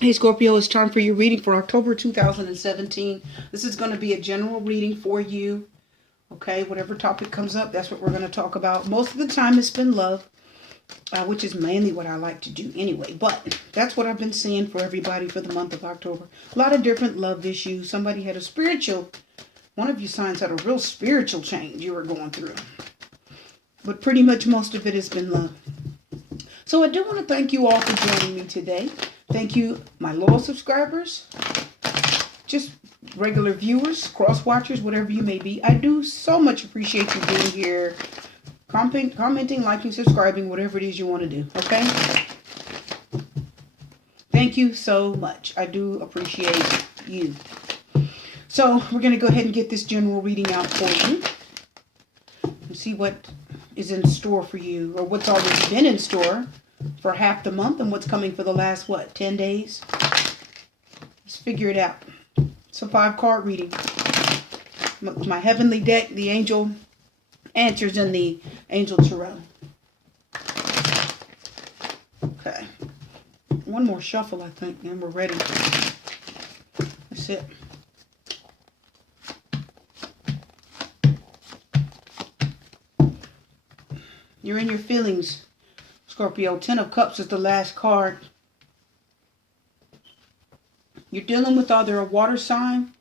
Hey Scorpio, it's time for your reading for October 2017. This is going to be a general reading for you. Okay, whatever topic comes up, that's what we're going to talk about. Most of the time it's been love, which is mainly what I like to do anyway. But that's what I've been seeing for everybody for the month of October. A lot of different love issues. Somebody had a spiritual, one of you signs had a real spiritual change you were going through. But pretty much most of it has been love. So I do want to thank you all for joining me today. Thank you, my loyal subscribers, just regular viewers, cross watchers, whatever you may be. I do so much appreciate you being here, commenting, liking, subscribing, whatever it is you want to do, okay? Thank you so much. I do appreciate you. So we're going to go ahead and get this general reading out for you and see what is in store for you, or what's already been in store for half the month, and what's coming for the last, 10 days? Let's figure it out. It's a 5-card reading. My heavenly deck, the angel answers in the angel tarot. Okay. One more shuffle, I think, and we're ready. That's it. You're in your feelings, Scorpio. 10 of Cups is the last card. You're dealing with either a water sign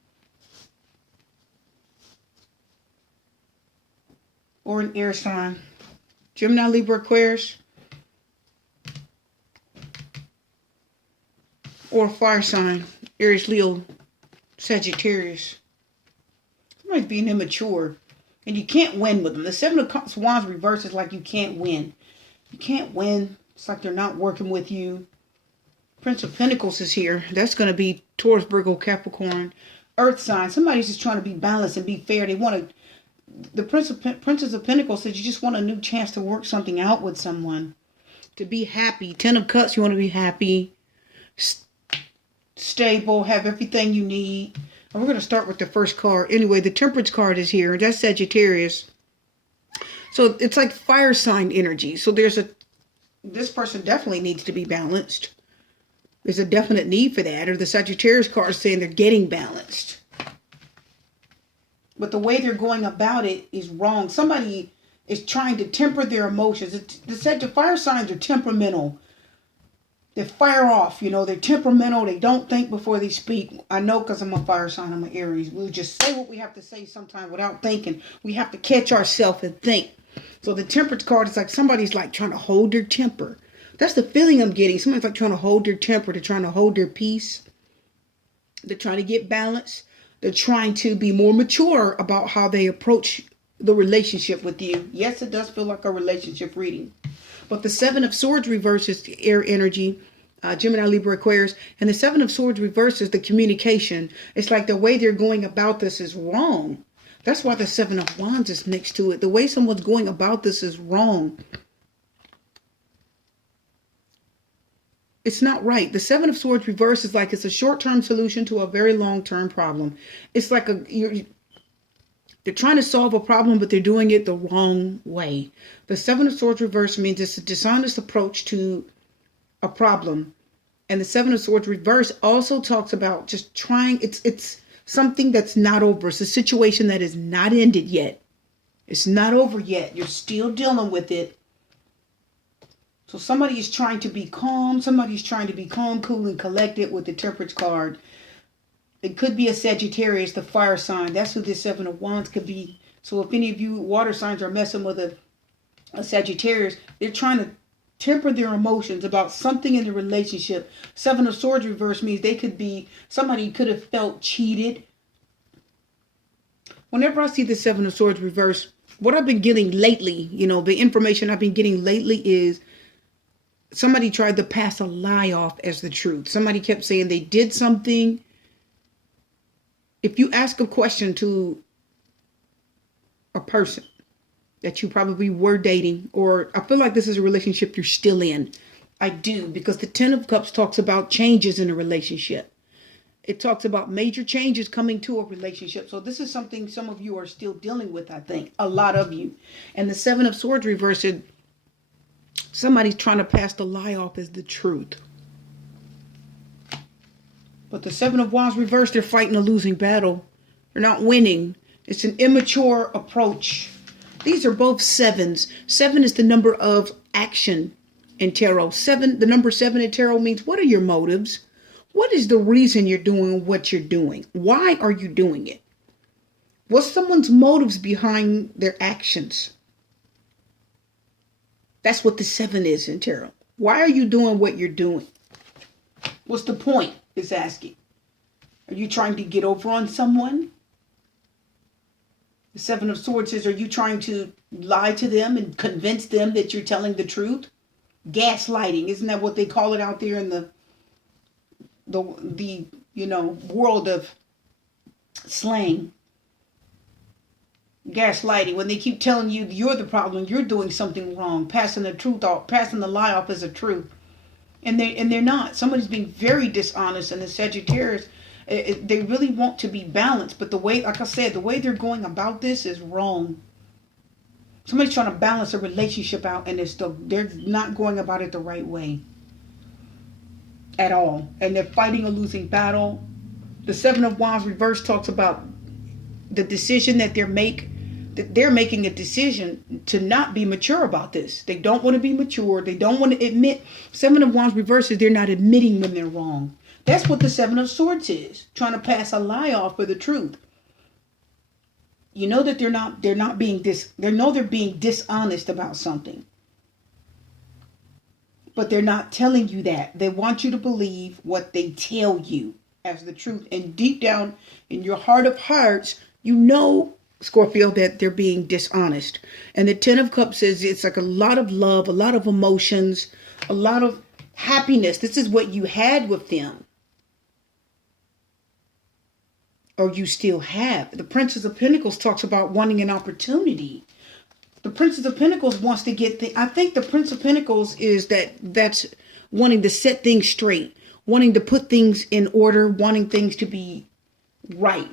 or an air sign. Gemini, Libra, Aquarius, or a fire sign. Aries, Leo, Sagittarius. Somebody's being immature. And you can't win with them. The 7 of Wands reverse is like you can't win. You can't win. It's like they're not working with you. Prince of Pentacles is here. That's going to be Taurus, Virgo, Capricorn. Earth sign. Somebody's just trying to be balanced and be fair. They want to... The Princess of Pentacles says you just want a new chance to work something out with someone. To be happy. 10 of Cups, you want to be happy. Stable. Have everything you need. And we're going to start with the first card. Anyway, the Temperance card is here. That's Sagittarius. So it's like fire sign energy. So this person definitely needs to be balanced. There's a definite need for that. Or the Sagittarius card is saying they're getting balanced. But the way they're going about it is wrong. Somebody is trying to temper their emotions. The fire signs are temperamental. They fire off, they're temperamental. They don't think before they speak. I know because I'm a fire sign, I'm an Aries. We'll just say what we have to say sometimes without thinking. We have to catch ourselves and think. So the Temperance card is like somebody's like trying to hold their temper. That's the feeling I'm getting. Somebody's like trying to hold their temper. They're trying to hold their peace. They're trying to get balance. They're trying to be more mature about how they approach the relationship with you. Yes, it does feel like a relationship reading. But the 7 of Swords reverses the air energy, Gemini, Libra, Aquarius. And the 7 of Swords reverses the communication. It's like the way they're going about this is wrong. That's why the 7 of Wands is next to it. The way someone's going about this is wrong. It's not right. The 7 of Swords reverse is like it's a short-term solution to a very long-term problem. It's like they're trying to solve a problem, but they're doing it the wrong way. The 7 of Swords reverse means it's a dishonest approach to a problem. And the 7 of Swords reverse also talks about just trying. It's something that's not over. It's a situation that is not ended yet. It's not over yet. You're still dealing with it. So somebody is trying to be calm. Somebody's trying to be calm, cool, and collected with the Temperance card. It could be a Sagittarius, the fire sign. That's who this 7 of Wands could be. So if any of you water signs are messing with a Sagittarius, they're trying to temper their emotions about something in the relationship. 7 of Swords reverse means somebody could have felt cheated. Whenever I see the 7 of Swords reverse, what I've been getting lately, the information I've been getting lately is somebody tried to pass a lie off as the truth. Somebody kept saying they did something. If you ask a question to a person that you probably were dating, or I feel like this is a relationship you're still in. I do, because the 10 of Cups talks about changes in a relationship. It talks about major changes coming to a relationship. So this is something some of you are still dealing with, I think. A lot of you. And the 7 of Swords reversed, somebody's trying to pass the lie off as the truth. But the Seven of Wands reversed, they're fighting a losing battle. They're not winning. It's an immature approach. These are both sevens. Seven is the number of action in tarot. The number seven in tarot means, what are your motives? What is the reason you're doing what you're doing? Why are you doing it? What's someone's motives behind their actions? That's what the seven is in tarot. Why are you doing what you're doing? What's the point? It's asking. Are you trying to get over on someone? The Seven of Swords says, are you trying to lie to them and convince them that you're telling the truth? Gaslighting, isn't that what they call it out there in the world of slang? Gaslighting, when they keep telling you you're the problem, you're doing something wrong, passing the lie off as a truth. And they're not. Somebody's being very dishonest, and the Sagittarius, they really want to be balanced, but the way, like I said, the way they're going about this is wrong. Somebody's trying to balance a relationship out, and they're not going about it the right way at all, and they're fighting a losing battle. The Seven of Wands reverse talks about the decision that they're making a decision to not be mature about this. They don't want to be mature. They don't want to admit. Seven of Wands reverses, they're not admitting when they're wrong. That's what the Seven of Swords is, trying to pass a lie off for the truth. You know that they're being dishonest about something. But they're not telling you that. They want you to believe what they tell you as the truth. And deep down in your heart of hearts, you know, Scorpio, that they're being dishonest. And the Ten of Cups is, it's like a lot of love, a lot of emotions, a lot of happiness. This is what you had with them, or you still have. The Princess of Pentacles talks about wanting an opportunity. The Princess of Pentacles wants to get I think the Prince of Pentacles is that's wanting to set things straight, wanting to put things in order, wanting things to be right,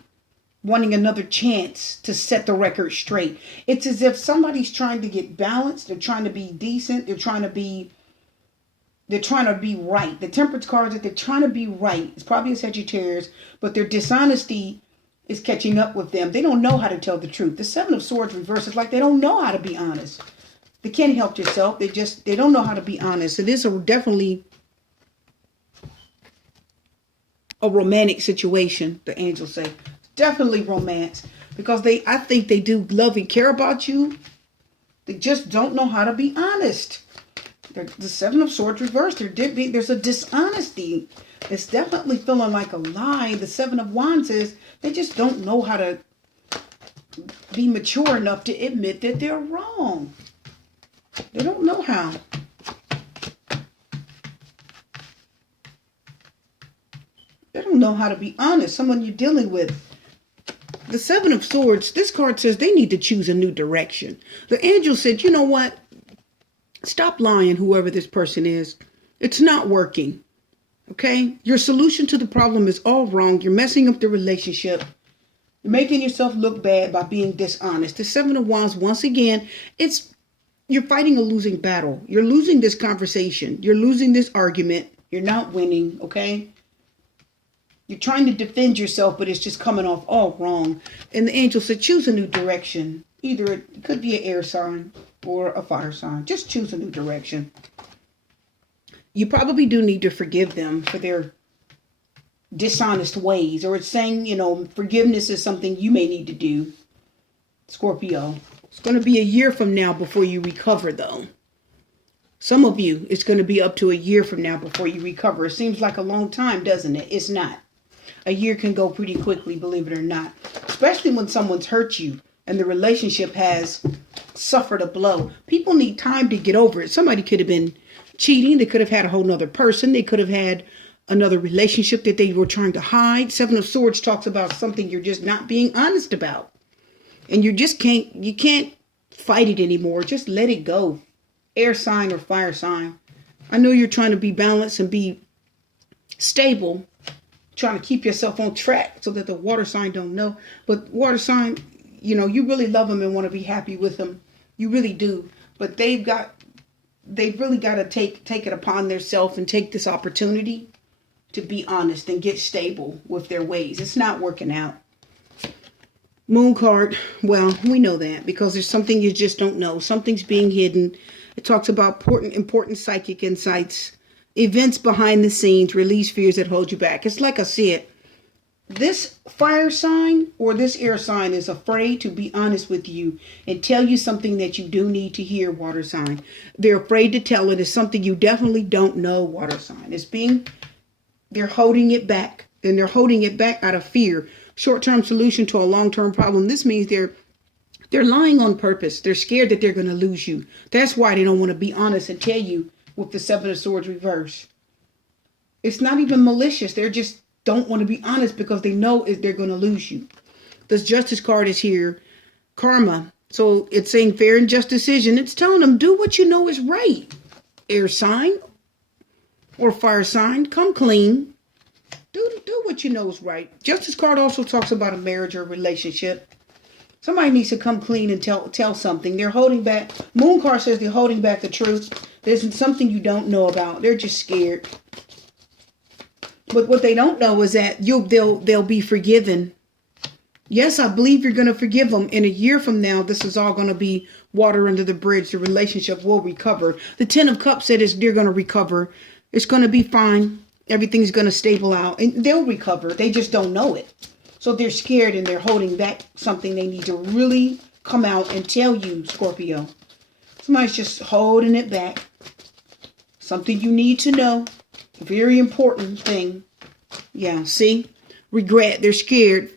wanting another chance to set the record straight. It's as if somebody's trying to get balanced. They're trying to be decent. They're trying to be right. The Temperance card, that they're trying to be right. It's probably a Sagittarius, but their dishonesty is catching up with them. They don't know how to tell the truth. The Seven of Swords reverse is like they don't know how to be honest. They can't help themselves. They don't know how to be honest. It is definitely a romantic situation, the angels say. Definitely romance, because I think they do love and care about you. They just don't know how to be honest. The Seven of Swords reversed. There's a dishonesty. It's definitely feeling like a lie. The Seven of Wands is, they just don't know how to be mature enough to admit that they're wrong. They don't know how. They don't know how to be honest. Someone you're dealing with. The Seven of Swords, this card says they need to choose a new direction. The angel said, you know what? Stop lying, whoever this person is. It's not working. Okay? Your solution to the problem is all wrong. You're messing up the relationship. You're making yourself look bad by being dishonest. The Seven of Wands, once again, you're fighting a losing battle. You're losing this conversation. You're losing this argument. You're not winning, okay? You're trying to defend yourself, but it's just coming off all wrong. And the angel said, choose a new direction. Either it could be an air sign or a fire sign. Just choose a new direction. You probably do need to forgive them for their dishonest ways. Or it's saying, forgiveness is something you may need to do, Scorpio. It's going to be a year from now before you recover, though. Some of you, it's going to be up to a year from now before you recover. It seems like a long time, doesn't it? It's not. A year can go pretty quickly, believe it or not. Especially when someone's hurt you and the relationship has suffered a blow. People need time to get over it. Somebody could have been cheating. They could have had a whole nother person. They could have had another relationship that they were trying to hide. Seven of Swords talks about something you're just not being honest about. And you can't fight it anymore. Just let it go. Air sign or fire sign. I know you're trying to be balanced and be stable, trying to keep yourself on track so that the water sign don't know. But water sign, you really love them and want to be happy with them. You really do. But they've really got to take it upon themselves and take this opportunity to be honest and get stable with their ways. It's not working out. Moon card, well, we know that because there's something you just don't know. Something's being hidden. It talks about important psychic insights, events behind the scenes, release fears that hold you back. It's like I said, this fire sign or this air sign is afraid to be honest with you and tell you something that you do need to hear, water sign. They're afraid to tell it. It's something you definitely don't know, water sign. They're holding it back, and they're holding it back out of fear. Short-term solution to a long-term problem. This means they're lying on purpose. They're scared that they're going to lose you. That's why they don't want to be honest and tell you with the Seven of Swords reverse. It's not even malicious. They're just don't want to be honest because they know they're going to lose you. This Justice card is here. Karma. So it's saying fair and just decision. It's telling them do what you know is right. Air sign or fire sign. Come clean. Do what you know is right. Justice card also talks about a marriage or a relationship. Somebody needs to come clean and tell something. They're holding back. Moon card says they're holding back the truth. There's something you don't know about. They're just scared. But what they don't know is that they'll be forgiven. Yes, I believe you're going to forgive them. In a year from now, this is all going to be water under the bridge. The relationship will recover. The Ten of Cups said they're going to recover. It's going to be fine. Everything's going to stable out. And they'll recover. They just don't know it. So they're scared and they're holding back something they need to really come out and tell you, Scorpio. Somebody's just holding it back. Something you need to know. Very important thing. Yeah, see? Regret. They're scared.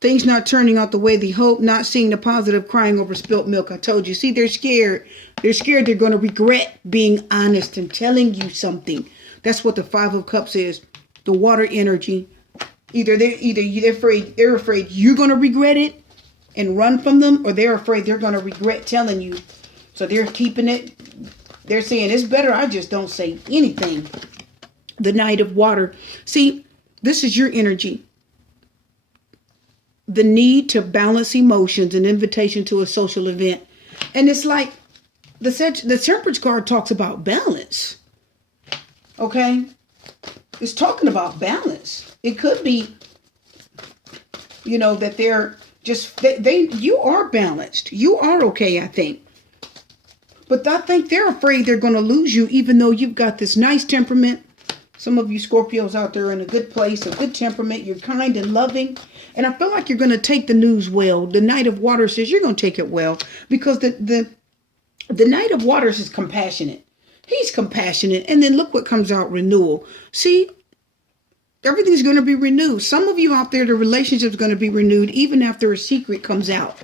Things not turning out the way they hope. Not seeing the positive. Crying over spilt milk. I told you. See, they're scared. They're scared they're going to regret being honest and telling you something. That's what the Five of Cups is. The water energy. They're afraid you're going to regret it and run from them, or they're afraid they're going to regret telling you. So they're keeping it. They're saying it's better I just don't say anything. The Knight of Water. See, this is your energy. The need to balance emotions, an invitation to a social event. And it's like the Temperance card talks about balance. Okay? It's talking about balance. It could be, that they're just, you are balanced. You are okay, I think. But I think they're afraid they're going to lose you, even though you've got this nice temperament. Some of you Scorpios out there in a good place, a good temperament. You're kind and loving. And I feel like you're going to take the news well. The Knight of Water says you're going to take it well. Because the Knight of Waters is compassionate. He's compassionate. And then look what comes out, renewal. See, everything's going to be renewed. Some of you out there, the relationship's going to be renewed even after a secret comes out.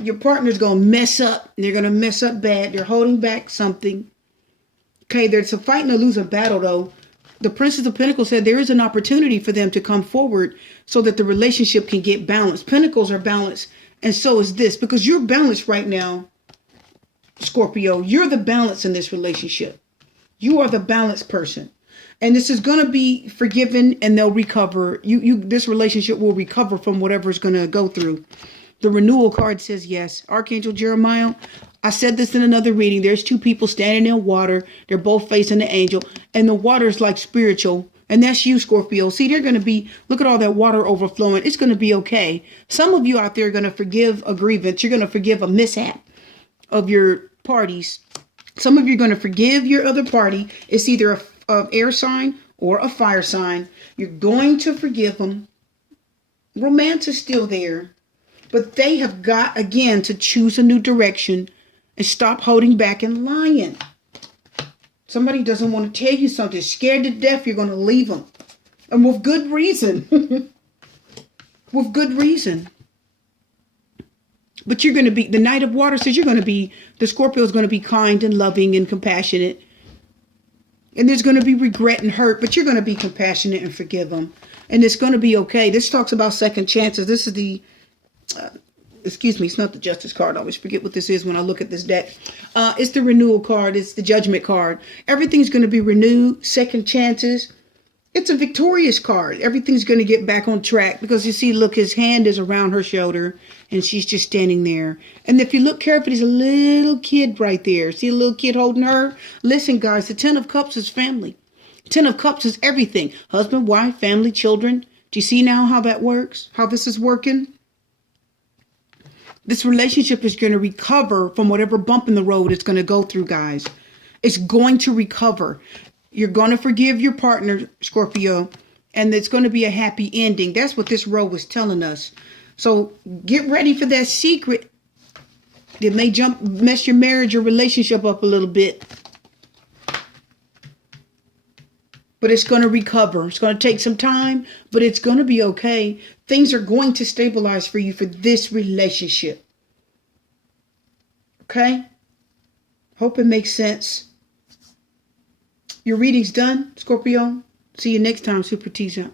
Your partner's going to mess up. They're going to mess up bad. They're holding back something. Okay, there's a fight and a losing battle, though. The Princess of Pentacles said there is an opportunity for them to come forward so that the relationship can get balanced. Pentacles are balanced, and so is this. Because you're balanced right now, Scorpio. You're the balance in this relationship. You are the balanced person. And this is going to be forgiven, and they'll recover. This relationship will recover from whatever it's going to go through. The renewal card says yes. Archangel Jeremiah, I said this in another reading. There's two people standing in water. They're both facing the angel. And the water is like spiritual. And that's you, Scorpio. See, they're going to be, look at all that water overflowing. It's going to be okay. Some of you out there are going to forgive a grievance. You're going to forgive a mishap of your parties. Some of you are going to forgive your other party. It's either a air sign or a fire sign. You're going to forgive them. Romance is still there. But they have got, again, to choose a new direction and stop holding back and lying. Somebody doesn't want to tell you something. Scared to death, you're going to leave them. And with good reason. With good reason. But you're going to be, the Knight of Water says the Scorpio is going to be kind and loving and compassionate. And there's going to be regret and hurt, but you're going to be compassionate and forgive them. And it's going to be okay. This talks about second chances. This is the... it's not the Justice card. I always forget what this is when I look at this deck. It's the renewal card. It's the Judgment card. Everything's going to be renewed. Second chances. It's a victorious card. Everything's going to get back on track because you see, look, his hand is around her shoulder and she's just standing there. And if you look carefully, there's a little kid right there. See a little kid holding her? Listen, guys, the Ten of Cups is family. Ten of Cups is everything. Husband, wife, family, children. Do you see now how that works? How this is working? This relationship is going to recover from whatever bump in the road it's going to go through, guys. It's going to recover. You're going to forgive your partner, Scorpio, and it's going to be a happy ending. That's what this row was telling us. So get ready for that secret. It may mess your marriage or relationship up a little bit. But it's going to recover. It's going to take some time, but it's going to be okay. Things are going to stabilize for you for this relationship. Okay? Hope it makes sense. Your reading's done, Scorpio. See you next time. Super T's out.